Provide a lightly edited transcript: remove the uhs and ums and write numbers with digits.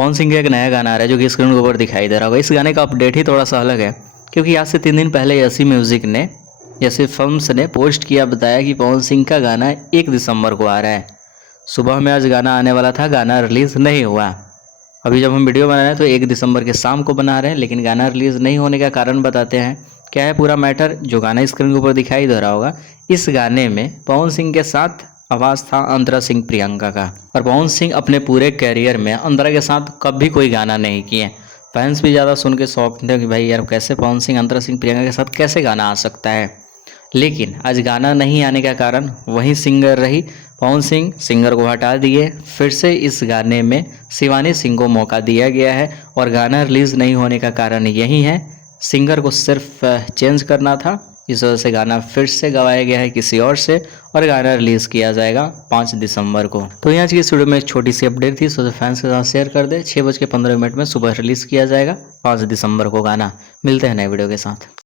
पवन सिंह का एक नया गाना आ रहा है जो कि स्क्रीन के ऊपर दिखाई दे रहा होगा। इस गाने का अपडेट ही थोड़ा सा अलग है, क्योंकि आज से 3 दिन पहले यसी म्यूजिक ने, यसी फिल्म्स ने पोस्ट किया, बताया कि पवन सिंह का गाना 1 दिसंबर को आ रहा है। सुबह में आज गाना आने वाला था, गाना रिलीज़ नहीं हुआ। अभी जब हम वीडियो बना रहे हैं तो 1 दिसंबर के शाम को बना रहे हैं, लेकिन गाना रिलीज़ नहीं होने का कारण बताते हैं। क्या है पूरा मैटर, जो गाना स्क्रीन के ऊपर दिखाई दे रहा होगा, इस गाने में पवन सिंह के साथ आवाज़ था अंतरा सिंह प्रियंका का। और पवन सिंह अपने पूरे कैरियर में अंतरा के साथ कभी कोई गाना नहीं किए। फैंस भी ज़्यादा सुन के शौक थे कि भाई यार कैसे पवन सिंह अंतरा सिंह प्रियंका के साथ कैसे गाना आ सकता है। लेकिन आज गाना नहीं आने का कारण वही सिंगर रही। पवन सिंह सिंगर को हटा दिए, फिर से इस गाने में शिवानी सिंह को मौका दिया गया है। और गाना रिलीज़ नहीं होने का कारण यही है, सिंगर को सिर्फ चेंज करना था। इस वजह से गाना फिर से गवाया गया है किसी और से, और गाना रिलीज़ किया जाएगा 5 दिसंबर को। तो यहाँ की इस वीडियो में एक छोटी सी अपडेट थी, सोचे फैंस के साथ शेयर कर दे। 6:15 में सुबह रिलीज़ किया जाएगा 5 दिसंबर को गाना। मिलते हैं नए वीडियो के साथ।